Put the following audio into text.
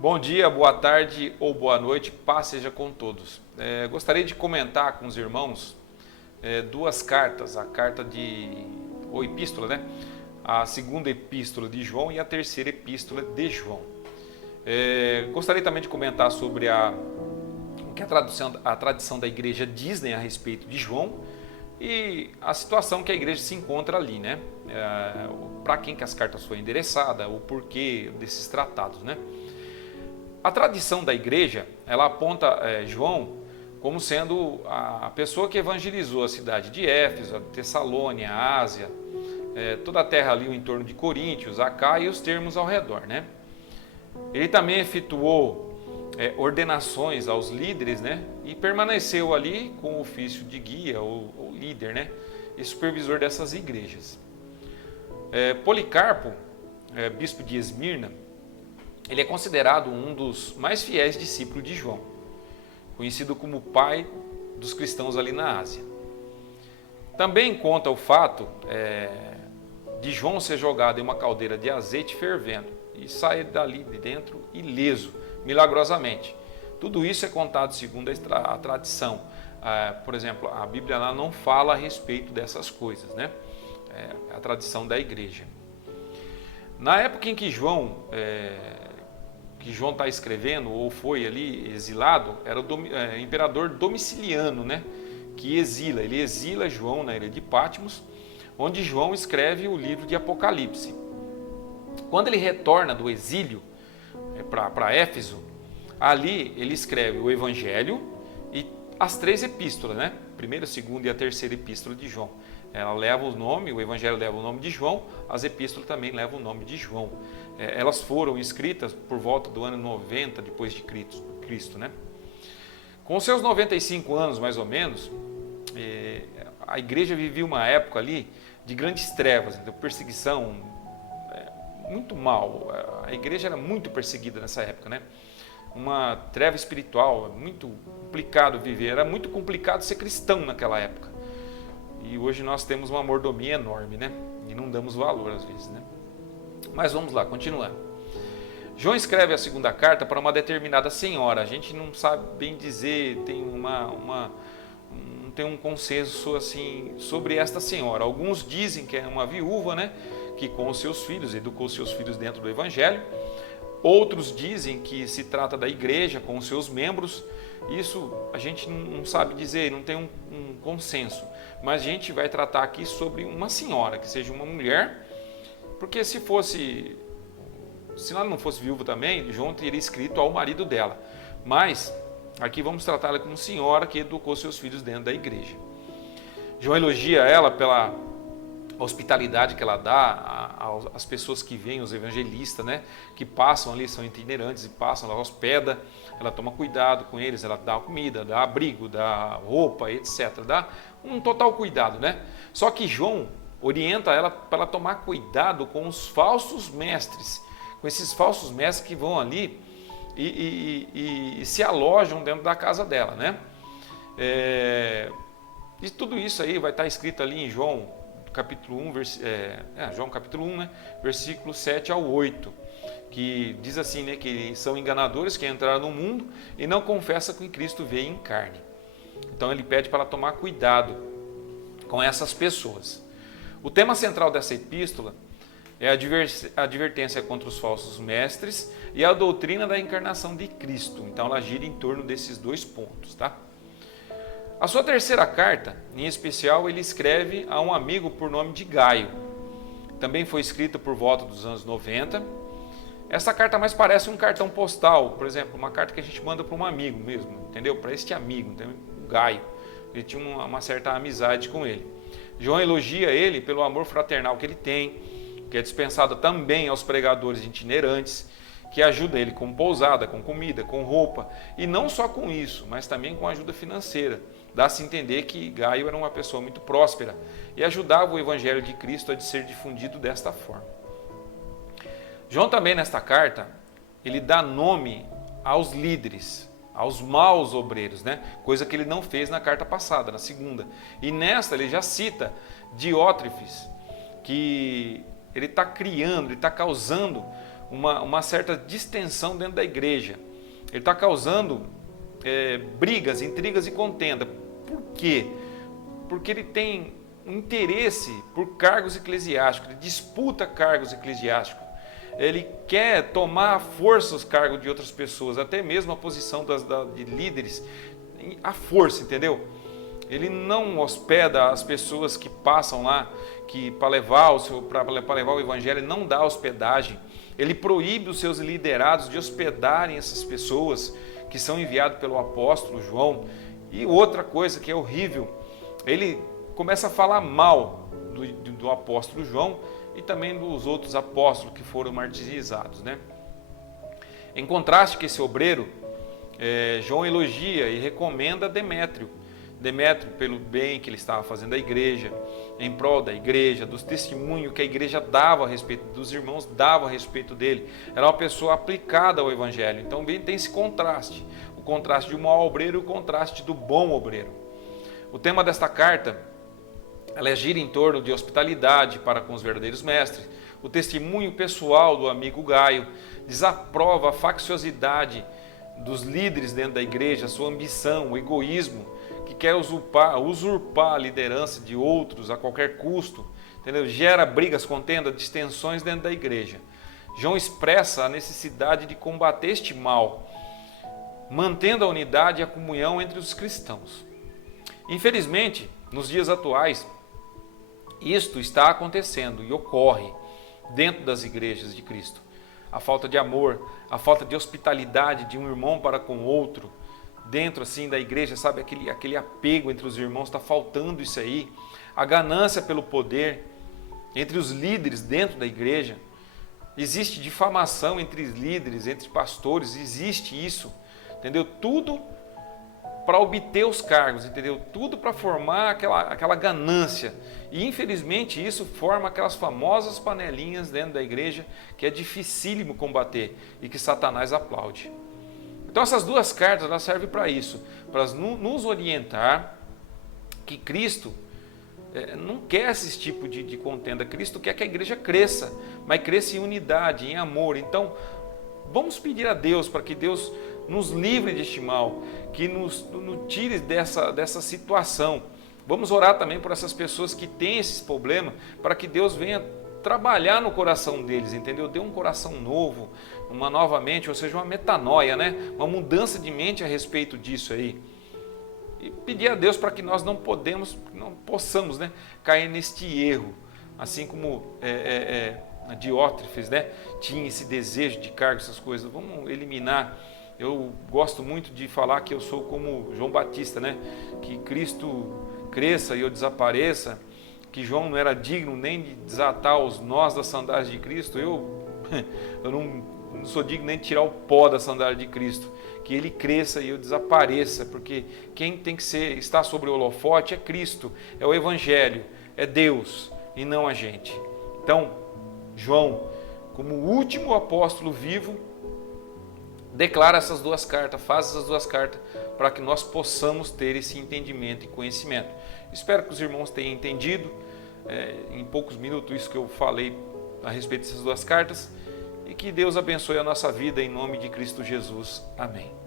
Bom dia, boa tarde ou boa noite, paz seja com todos. Gostaria de comentar com os irmãos duas cartas, ou epístola, né? A segunda epístola de João e a terceira epístola de João. Gostaria também de comentar sobre o que a tradição da igreja diz, né, a respeito de João e a situação que a igreja se encontra ali, né? Para quem que as cartas foram endereçadas, o porquê desses tratados, né? A tradição da igreja, ela aponta João como sendo a pessoa que evangelizou a cidade de Éfeso, a Tessalônia, a Ásia, toda a terra ali em torno de Coríntios, Acaia e os termos ao redor, né? Ele também efetuou ordenações aos líderes, né? E permaneceu ali com o ofício de guia ou líder, né? E supervisor dessas igrejas. Policarpo, bispo de Esmirna, ele é considerado um dos mais fiéis discípulos de João, conhecido como o pai dos cristãos ali na Ásia. Também conta o fato de João ser jogado em uma caldeira de azeite fervendo e sair dali de dentro ileso, milagrosamente. Tudo isso é contado segundo a tradição. Por exemplo, a Bíblia lá não fala a respeito dessas coisas, né? É a tradição da igreja. Na época em que João está escrevendo, ou foi ali exilado, era o imperador Domiciliano, né? Ele exila João na ilha de Patmos, onde João escreve o livro de Apocalipse. Quando ele retorna do exílio para Éfeso, ali ele escreve o Evangelho e as três epístolas, né? Primeira, segunda e a terceira epístola de João. Ela leva o nome, o Evangelho leva o nome de João, as epístolas também levam o nome de João. Elas foram escritas por volta do ano 90 depois de Cristo, né? Com seus 95 anos, mais ou menos, a igreja vivia uma época ali de grandes trevas, de perseguição, muito mal. A igreja era muito perseguida nessa época, né? Uma treva espiritual, muito complicado viver, era muito complicado ser cristão naquela época. E hoje nós temos uma mordomia enorme, né? E não damos valor às vezes, né? Mas vamos lá, continuando. João escreve a segunda carta para uma determinada senhora. A gente não sabe bem dizer, não tem um consenso assim sobre esta senhora. Alguns dizem que é uma viúva, né? Que com os seus filhos, educou seus filhos dentro do Evangelho. Outros dizem que se trata da igreja com os seus membros. Isso a gente não sabe dizer, não tem um consenso. Mas a gente vai tratar aqui sobre uma senhora, que seja uma mulher, porque se ela não fosse viúva também, João teria escrito ao marido dela. Mas aqui vamos tratá-la como senhora que educou seus filhos dentro da igreja. João elogia ela pela hospitalidade que ela dá às pessoas que vêm, os evangelistas, né, que passam ali, são itinerantes e passam, ela hospeda, ela toma cuidado com eles, ela dá comida, dá abrigo, dá roupa, etc. Dá um total cuidado, né? Só que João orienta ela para ela tomar cuidado com os falsos mestres, com esses falsos mestres que vão ali e se alojam dentro da casa dela, né? E tudo isso aí vai estar escrito ali em João capítulo 1, João capítulo 1, né, versículo 7 ao 8, que diz assim, né, que são enganadores que entraram no mundo e não confessam que Cristo veio em carne. Então ele pede para tomar cuidado com essas pessoas. O tema central dessa epístola é a advertência contra os falsos mestres e a doutrina da encarnação de Cristo. Então ela gira em torno desses dois pontos, tá? A sua terceira carta, em especial, ele escreve a um amigo por nome de Gaio. Também foi escrita por volta dos anos 90. Essa carta mais parece um cartão postal, por exemplo, uma carta que a gente manda para um amigo mesmo, entendeu? Para este amigo, entendeu? O Gaio. Ele tinha uma certa amizade com ele. João elogia ele pelo amor fraternal que ele tem, que é dispensado também aos pregadores itinerantes, que ajuda ele com pousada, com comida, com roupa, e não só com isso, mas também com ajuda financeira. Dá-se a entender que Gaio era uma pessoa muito próspera e ajudava o Evangelho de Cristo a ser difundido desta forma. João também nesta carta, ele dá nome aos líderes, aos maus obreiros, né? Coisa que ele não fez na carta passada, na segunda. E nesta ele já cita Diótrefes, que ele está criando, ele está causando uma certa distensão dentro da igreja. Ele está causando brigas, intrigas e contenda. Por quê? Porque ele tem um interesse por cargos eclesiásticos, ele disputa cargos eclesiásticos. Ele quer tomar à força os cargos de outras pessoas, até mesmo a posição de líderes, à força, entendeu? Ele não hospeda as pessoas que passam lá, que para levar o evangelho, ele não dá hospedagem. Ele proíbe os seus liderados de hospedarem essas pessoas que são enviados pelo apóstolo João. E outra coisa que é horrível, ele começa a falar mal do apóstolo João e também dos outros apóstolos que foram martirizados, né? Em contraste com esse obreiro, João elogia e recomenda Demétrio. Demétrio pelo bem que ele estava fazendo à igreja, em prol da igreja, dos testemunhos que a igreja dava a respeito, dos irmãos davam a respeito dele. Era uma pessoa aplicada ao evangelho. Então bem, tem esse contraste, o contraste de um mau obreiro e o contraste do bom obreiro. O tema desta carta, ela gira em torno de hospitalidade para com os verdadeiros mestres. O testemunho pessoal do amigo Gaio desaprova a facciosidade dos líderes dentro da igreja, a sua ambição, o egoísmo, que quer usurpar a liderança de outros a qualquer custo, entendeu? Gera brigas, contenda, distensões dentro da igreja. João expressa a necessidade de combater este mal, mantendo a unidade e a comunhão entre os cristãos. Infelizmente, nos dias atuais, isto está acontecendo e ocorre dentro das igrejas de Cristo. A falta de amor, a falta de hospitalidade de um irmão para com outro, dentro assim da igreja, sabe, aquele apego entre os irmãos, está faltando isso aí. A ganância pelo poder entre os líderes dentro da igreja. Existe difamação entre líderes, entre pastores, existe isso, entendeu? Tudo para obter os cargos, entendeu? Tudo para formar aquela ganância. E infelizmente isso forma aquelas famosas panelinhas dentro da igreja que é dificílimo combater e que Satanás aplaude. Então essas duas cartas elas servem para isso, para nos orientar que Cristo não quer esse tipo de contenda. Cristo quer que a igreja cresça, mas cresça em unidade, em amor. Então vamos pedir a Deus para que Deus nos livre deste mal, que nos tire dessa situação. Vamos orar também por essas pessoas que têm esses problemas, para que Deus venha trabalhar no coração deles, entendeu? Dê um coração novo, uma nova mente, ou seja, uma metanoia, né? Uma mudança de mente a respeito disso aí. E pedir a Deus para que nós não possamos, né, cair neste erro, assim como Diótrefes, né, tinha esse desejo de cargo, essas coisas. Vamos eliminar. Eu gosto muito de falar que eu sou como João Batista, né? Que Cristo cresça e eu desapareça, que João não era digno nem de desatar os nós das sandálias de Cristo. Eu não sou digno nem de tirar o pó da sandália de Cristo. Que ele cresça e eu desapareça, porque quem tem que estar sobre o holofote é Cristo, é o Evangelho, é Deus e não a gente. Então, João, como último apóstolo vivo, declara essas duas cartas, faz essas duas cartas, para que nós possamos ter esse entendimento e conhecimento. Espero que os irmãos tenham entendido, em poucos minutos, isso que eu falei a respeito dessas duas cartas, e que Deus abençoe a nossa vida em nome de Cristo Jesus. Amém.